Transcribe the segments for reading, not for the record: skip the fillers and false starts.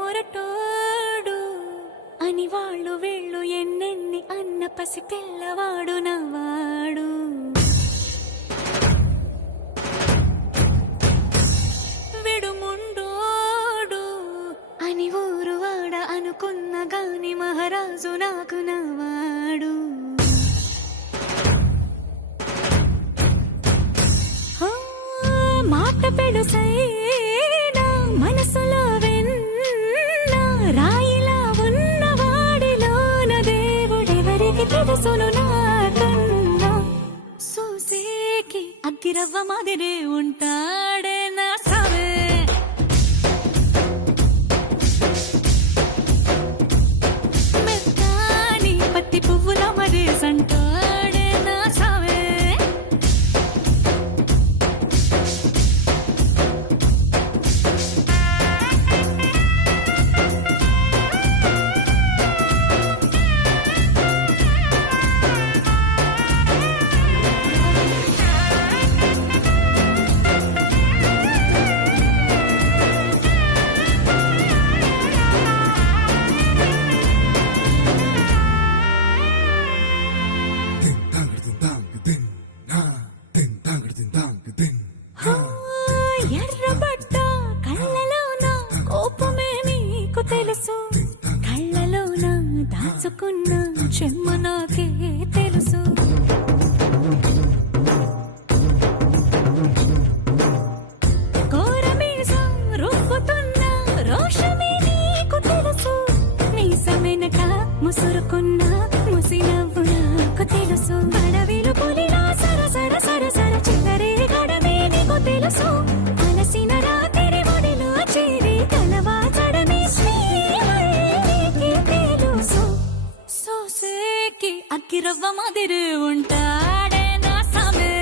మొరటోడు అని వాళ్ళు వీళ్ళు ఎన్నెన్ని అన్న పసి పిల్లవాడు నవ్వాడు. విడుముండోడు అని ఊరు వాడ అనుకున్న గాని మహారాజు నాకు నవ్వాడు. మాట పెడుసైనా మనసులో వెన్న రాయిలా ఉన్నవాడిలోన దేవుడెవరికి తెలుసును నాకన్నా. సూసేకి అగ్గిరవ్వ మాదిరే ఉంటాడే నా సావే. మెత్తాని పత్తి పువ్వుల మరేసంటాడే నా సావే. ఎర్రబడ్డ కళ్ళలోన కోపమే నీకు తెలుసు, కళ్ళలోన దాచుకున్న చెమ్మ నాకే తెలుసు. కోరమీసం రుబ్బుతున్న రోషమే నీకు తెలుసు, మీసమెనక ముసురుకున్న ముసినవ్వు నాకు తెలుసు. అడవిలు పులిలా సరసర సరసర చివరే గడమే నీకు తెలుసు. అలసిన రాత్రి ఒడిలో చేరి కలవాచడమే శ్రీకి తెలుసు. సోసేకి అగ్గిరవ్వ మాదిరి ఉంటాడే నా సామే.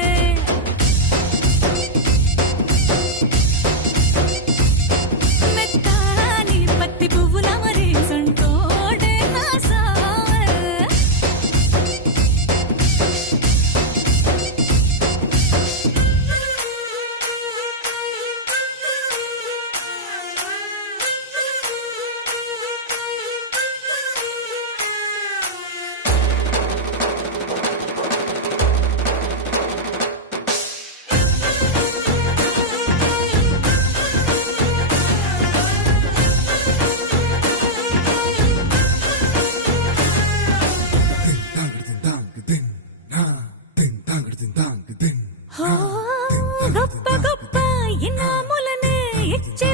మెత్తాని పత్తి పువ్వుల మరేసంటోడే నా సామే. గొప్ప గొప్ప ఇనాములనే ఇచ్చే